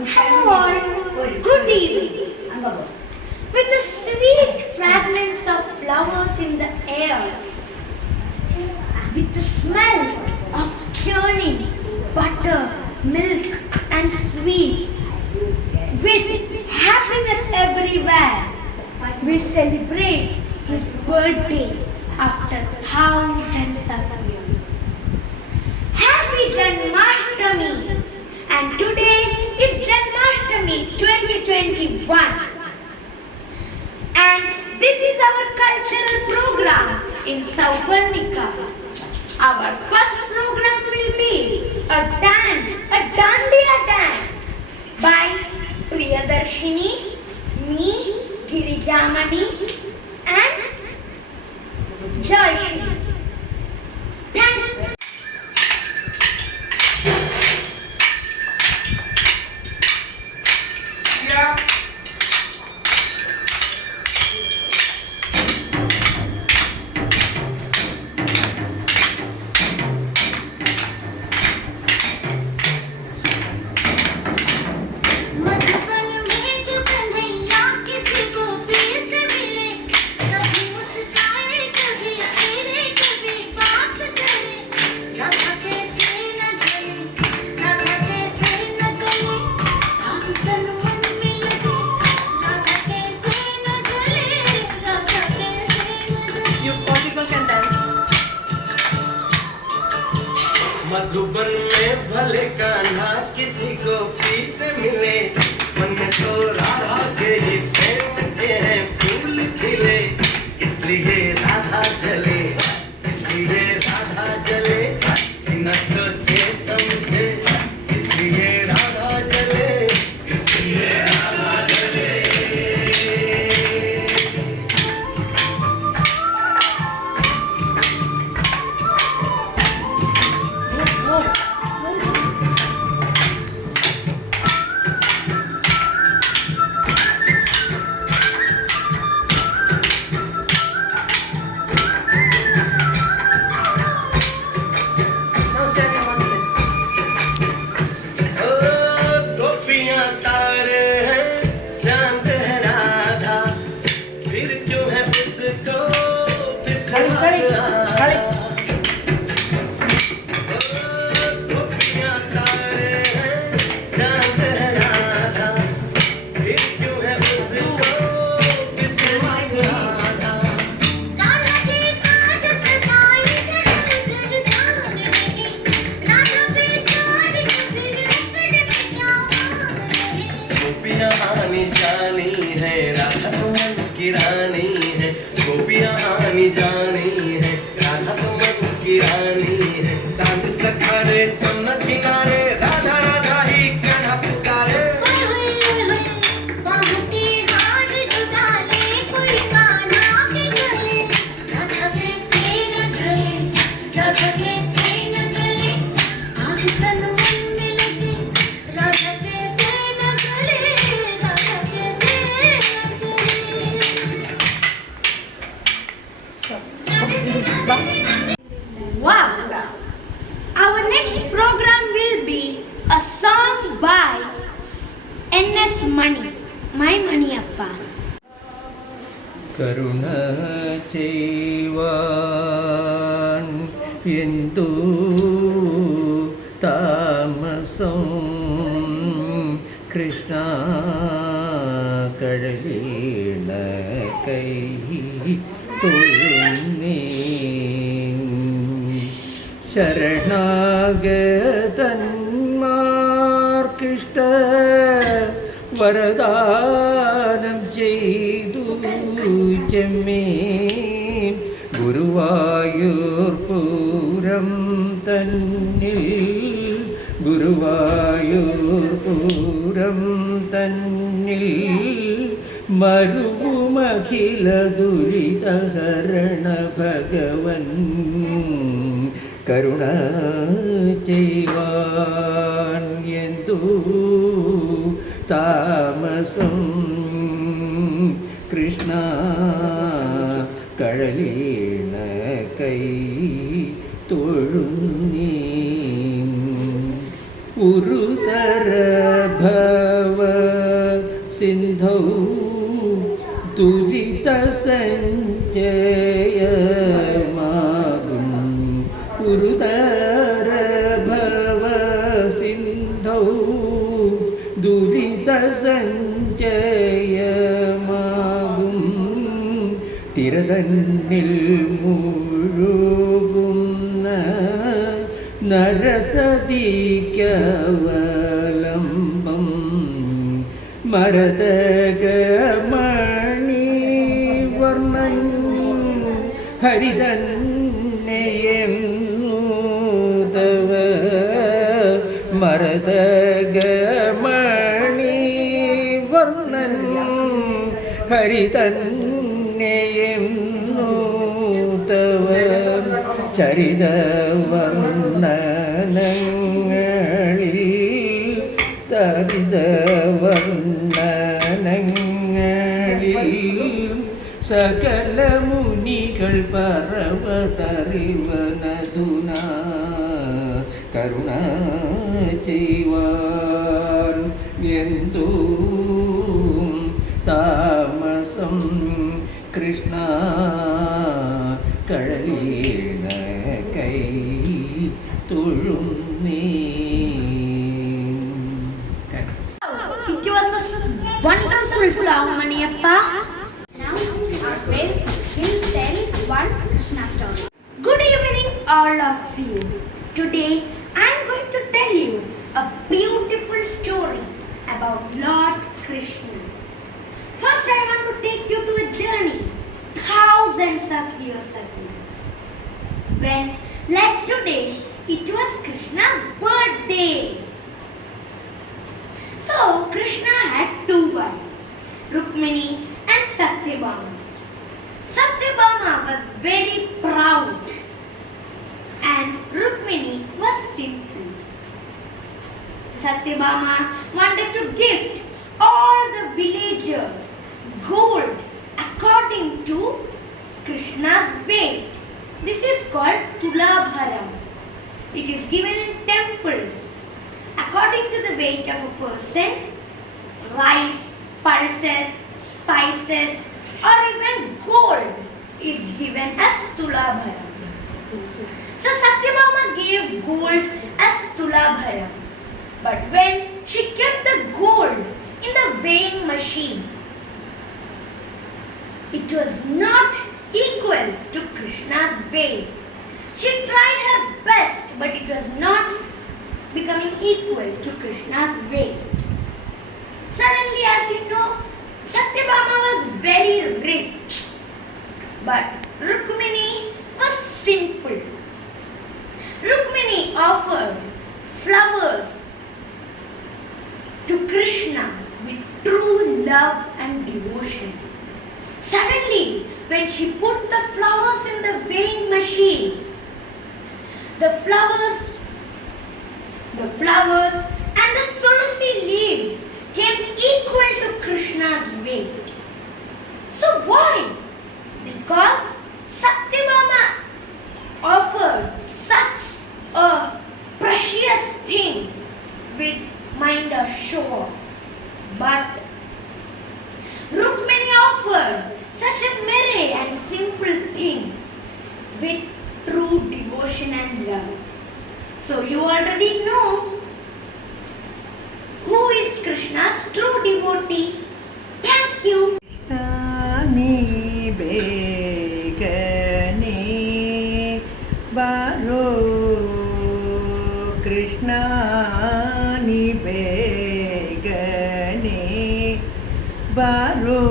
Hello all, good evening. With the sweet fragrance of flowers in the air, with the smell of churning butter, milk and sweets, with happiness everywhere, we celebrate his birthday after thousands of years. Happy Janmashtami! And today is Janmashtami 2021. And this is our cultural program in Sauparnika. Our first program will be a dance, a Dandiya dance by Priyadarshini, me, Girijamani and Joyshri. Thank you. Madhuban में भले कान्हा किसी को P से मिले, मन में तो राधा के ही प्रेम के हैं फूल खिले, इसलिए राधा जले, इसलिए राधा जले, न सोचे समझे, इसलिए राधा जले, इसलिए राधा जले। जानी है राधा तो मन की रानी है, गोपियाँ आनी जानी है राधा तो मन की रानी है। सांझ सखारे जमुना किनारे राधा राधा ही कहना पुकारे, Wow! Our next program will be a song by N.S. Mani, My Maniappa. Karuna Cheivan Yendu Tamasam Krishna Kadalina Kai Tulni Sharanagatan Markishta Varadanam Cheidu Jamin Guruvayur Puram Tannil Guruvayur Puram Tannil Marumakhila Duritaharana Bhagavan Karuna Cheivan Yendu Tamasam Krishna Kadalina Kai Tulni Urudara सिन्धौ दुरितसञ्चयमागुं उरुतर भवसिन्धौ दुरितसञ्चयमागुं तिरदन्निल मुഴുകുന്ന നരസതിക്കവലംബം മരതകമണിവർണ്ണൻ ഹരിതന്നയെന്നൂതവ മരതകമണിവർണ്ണൻ ഹരിതന്നയെന്നൂതവ ചരിതവർണ്ണനങ്ങളിൽ തരിതവർണ്ണനങ്ങളിൽ സകല മുനികൾ പർവതറിവനതുന കരുണ ചെയ്യുവാൻ എന്തു താമസം കൃഷ്ണ കഴലീണ കൈ തൊഴുന്നേ. It was a wonderful song, Maniappa. Now our quiz will tell one Krishna story. Good evening, all of you. Today I am going to tell you a beautiful story about Lord Krishna. First, I want to take you to a journey thousands of years ago. When, like today, it was Krishna's birthday. So, Krishna had two wives, Rukmini and Satyabhama. Satyabhama was very proud and Rukmini was simple. Satyabhama wanted to gift all the villagers gold according to Krishna's weight. This is called Tulabharam. It is given in temples according to the weight of a person. Rice, pulses, spices or even gold is given as Tulabharam. So Satyabhama gave gold as Tulabharam. But when she kept the gold in the weighing machine, it was not equal to Krishna's weight. She tried her best, but it was not becoming equal to Krishna's weight. Suddenly, as you know, Satyabhama was very rich, but Rukmini was simple. Rukmini offered flowers to Krishna with true love and devotion. Suddenly, when she put the flowers in the weighing machine, the flowers and the tulsi leaves came equal to Krishna's weight. So why? Because Satyabhama offered such a precious thing with mind of show off. But Rukmini offered such a merry and simple thing with true devotion and love. So you already know who is Krishna's true devotee. Thank you. ನೀ ಬೇಗನೆ ಬಾರೋ ಕೃಷ್ಣ ನೀ ಬೇಗನೆ ಬಾರೋ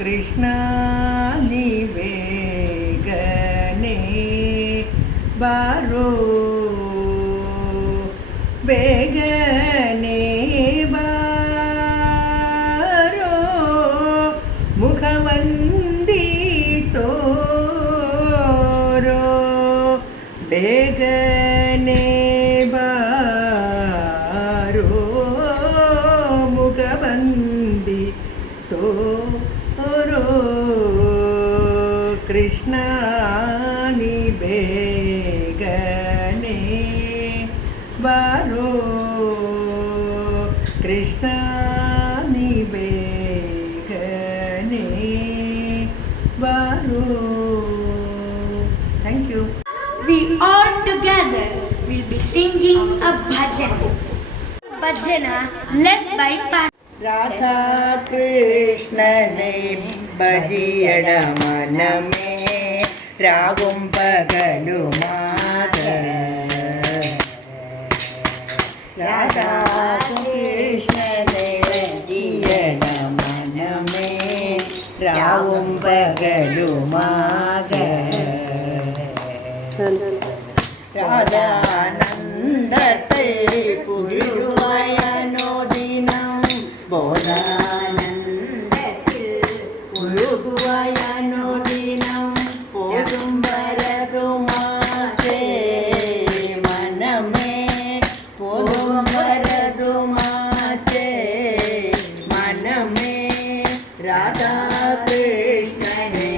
ಕೃಷ್ಣ ನೀ ಬೇಗನೆ ಬಾರೋ ಬೇಗನೆ ಬಾರೋ ಮುಖವಂದಿ ತೋರೋ ಬೇಗನೆ ಬಾರೋ ಮುಖವಂದಿ ತೋರೋ ಕೃಷ್ಣ ನೀ ಬೇಗನೆ ಬಾರೋ Krishna be singing a bhajana. Bhajana led by Radha Krishna ने भजियड मन में रागुं पगलुमाग राधा कृष्ण ने भजियड मन में रागुं पगलुमाग राधानन्दते पुरुषायनो दिनं बोधानन्दते पुरुषायनो दिनं पोदुं वरदुमासे मन में पोदुं वरदुमासे मन में राधा कृष्ण ने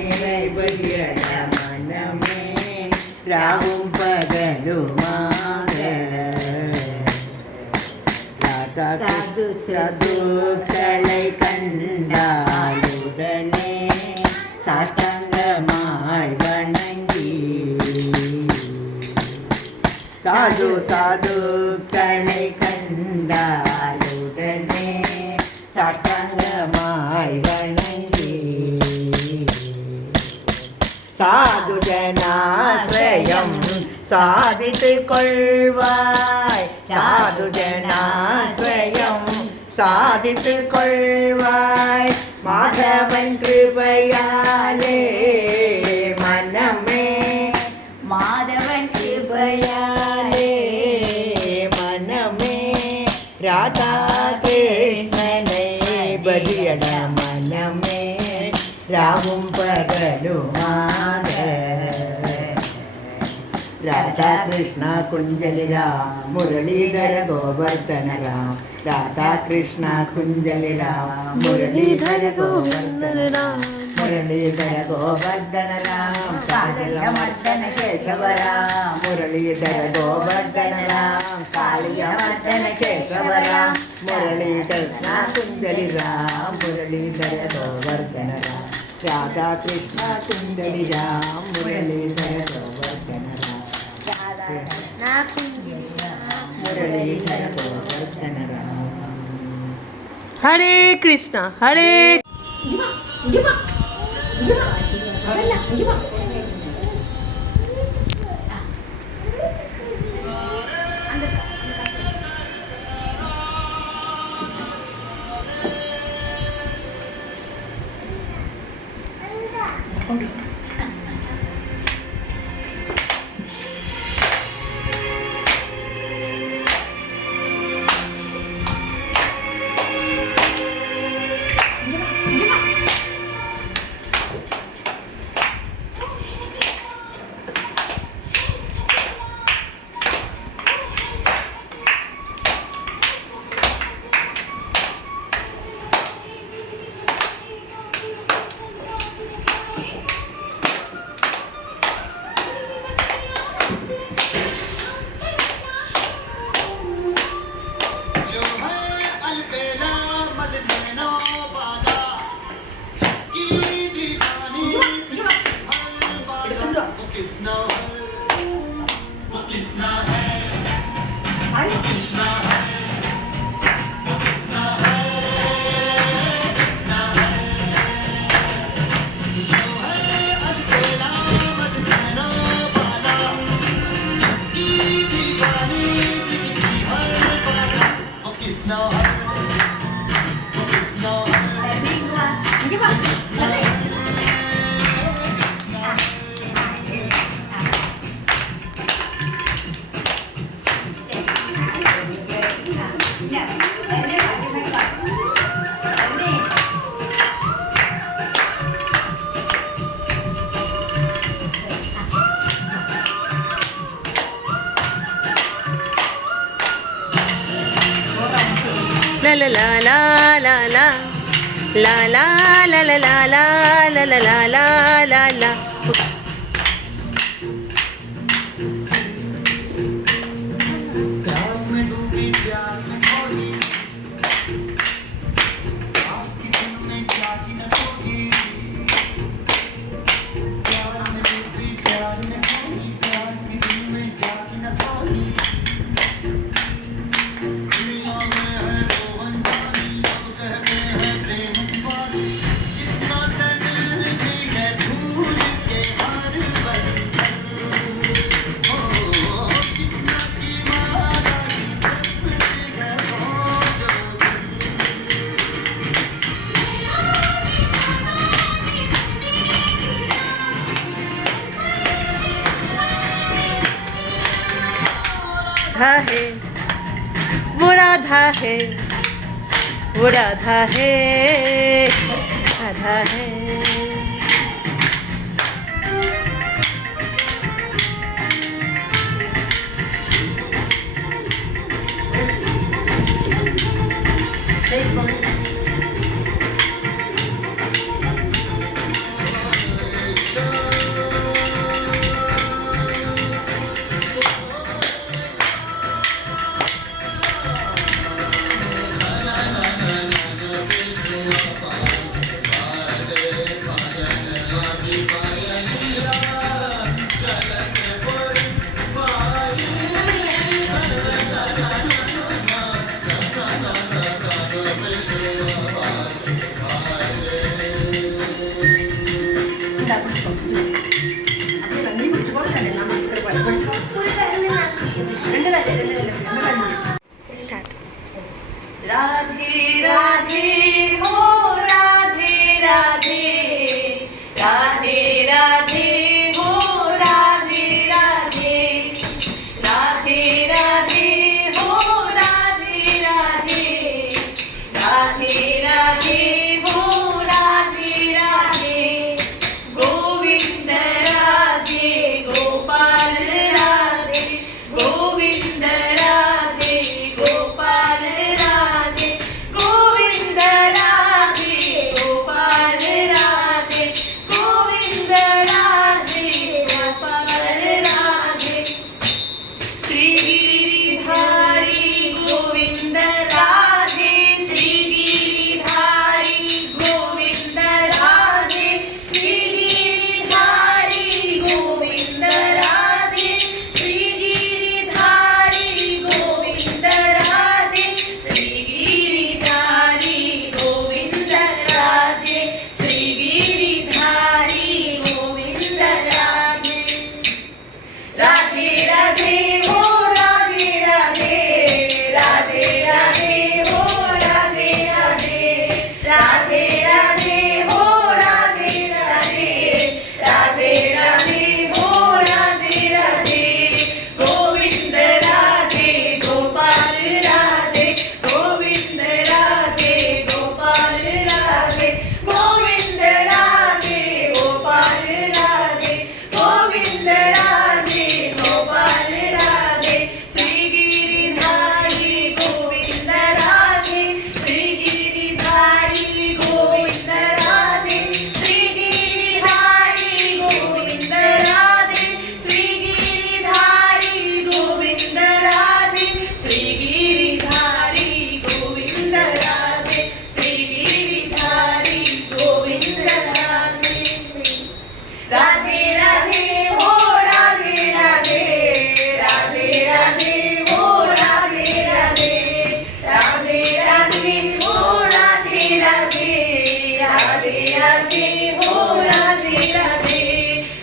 भजियड मन में रागुं पगलुमाग राधा साधुக்களை கண்டாலுடனே சாஷ்டாங்கமாய் வணங்கி சாதுக்களை கண்டாலுடனே சாஷ்டாங்கமாய் வணங்கி साधु जनाश्रयं साधितुं कोल्वाय साधु जनाश्रयं साधितुं कोल्वाय माधवन कृपयाले मन में माधवन कृपयाले मन में राधा कृष्ण ने भजियड मन में रागुं पगलुमाग राधा कृष्ण कुंजलिरा मुरलीधर गोवर्धन राम राधा कृष्ण कुंजलिरा मुरलीधर गोवर्धन राम मुरलीधर गोवर्धन राम कालियमर्दन केशव राम मुरलीधर गोवर्धन राम कालियमर्दन केशव राम मुरलीधर कुंजलिरा मुरलीधर गोवर्धन राम राधा कृष्ण कुंजलिरा मुरलीधर गोवर्धन राम मुरलीधर गोवर्धन राम हरे कृष्णा हरे la la la la la la la la la la la la la la la la la. Radha है, वो राधा है, वो राधा है, राधा है. राधे राधे हो राधे राधे, राधे राधे हो राधे राधे, राधे राधे हो राधे राधे, राधे राधे हो राधे राधे. गोविंद राधे गोपाल राधे, गोविंद राधे गोपाल राधे, गोविंद राधे गोपाल राधे, गोविंद राधे गोपाल राधे. श्री गिरिधारी गोविंद राधे, श्री गिरिधारी गोविंद राधे, श्री गिरिधारी गोविंद राधे, श्री गिरिधारी गोविंद राधे, श्री गिरिधारी गोविंद राधे, श्री गिरिधारी गोविंद राधे. राधे राधे हो राधे राधे, राधे राधे हो राधे राधे, राधे राधे हो राधे राधे, राधे राधे हो राधे राधे. गोविंद राधे गोपाल राधे, गोविंद राधे गोपाल राधे, गोविंद राधे गोपाल राधे, गोविंद राधे गोपाल राधे. श्री गिरिधारी गोविंद राधे, श्री गिरिधारी गोविंद राधे, श्री गिरिधारी गोविंद राधे, श्री गिरिधारी गोविंद राधे, श्री गिरिधारी गोविंद राधे, श्री गिरिधारी गोविंद राधे. राधे राधे हो राधे राधे, राधे राधे हो राधे राधे, राधे राधे हो राधे राधे, राधे राधे हो राधे राधे.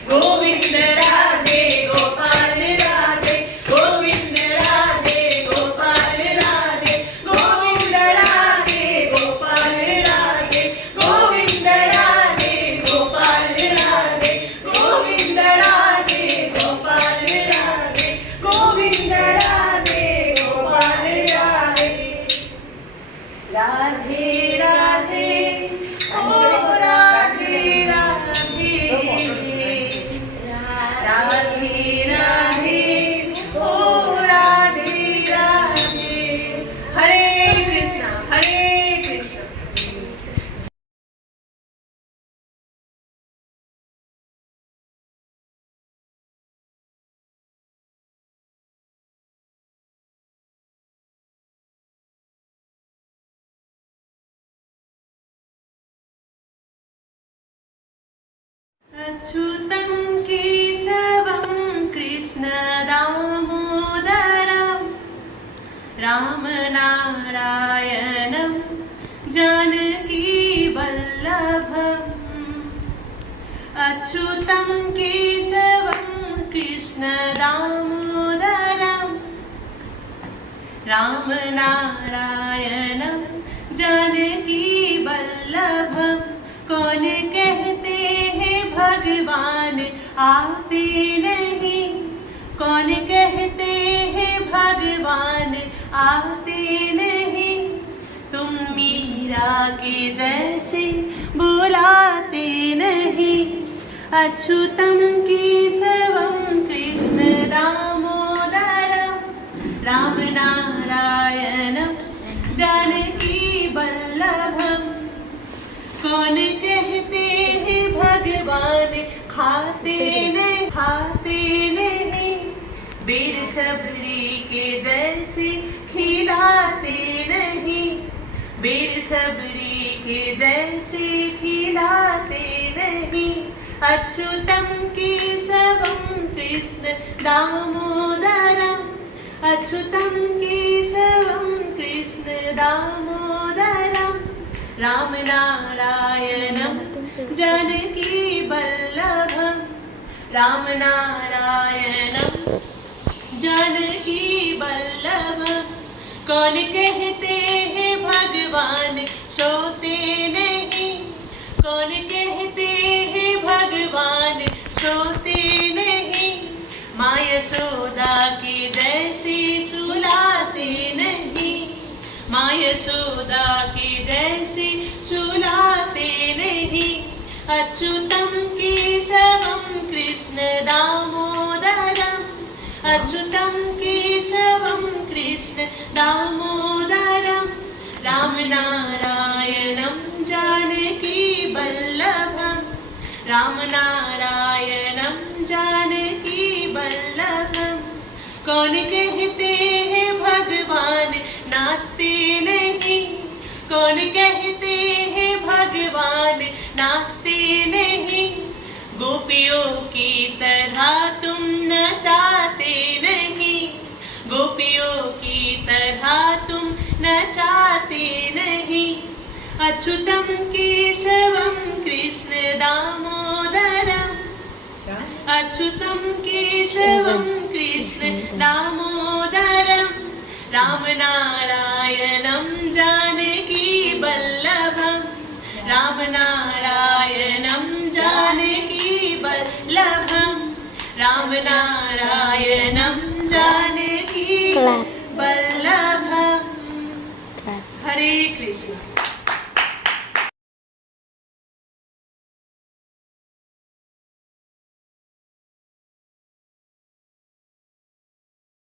गोविंद राधे गोपाल राधे, गोविंद राधे गोपाल राधे, गोविंद राधे गोपाल राधे, गोविंद राधे गोपाल राधे, गोविंद राधे गोपाल राधे, गोविंद राधे गोपाल राधे. राधे राधे ओ राधे राधे, राधे राधे ओ राधे राधे. हरे कृष्णा हरे कृष्णा. अच्युतं केशवं कृष्ण दामोदरं, रामनारायणं जानकी वल्लभम्. अच्युतं केशवं कृष्ण दामोदरं, रामनारायणं जानकी वल्लभं. कौन कहते हैं भगवान आते नहीं, कौन कहते हैं भगवान आते नहीं, तुम मीरा के जैसे बुलाते नहीं। अच्युतम केशवम कृष्ण दामोदरम राम नारायणम जानकी वल्लभम। कौन कहते हैं भगवान खाते नहीं, बेर सबरी के जैसे खिलाते नहीं, बेर सबरी के जैसे खिलाते नहीं। अच्युतम केशवम कृष्ण दामोदरम, अच्युतम केशवम कृष्ण दामोदरम राम नारायणम जानकी वल्लभम, राम नारायणम जानकी वल्लभम। कौन कहते हैं भगवान सोते नहीं, कौन कहते हैं भगवान सोते नहीं। माँ यशोदा की जैसी सुलाते नहीं, माँ यशोदा की जैसी सुलाते नहीं। अच्युतम केशवम कृष्ण दामोदरम, अच्युतम केशवम कृष्ण दामोदरम राम नारायणम जानकी वल्लभम, राम नारायणम जानकी वल्लभम। कौन कहते हैं भगवान नाचते नहीं, कौन कहते हैं भगवान नाचते नहीं। गोपियों की तरह तुम नचाते नहीं, गोपियों की तरह तुम नचाते नहीं। अच्युतम केशवम कृष्ण दामोदरम, अच्युतम केशवम कृष्ण दामोदरम राम नारायण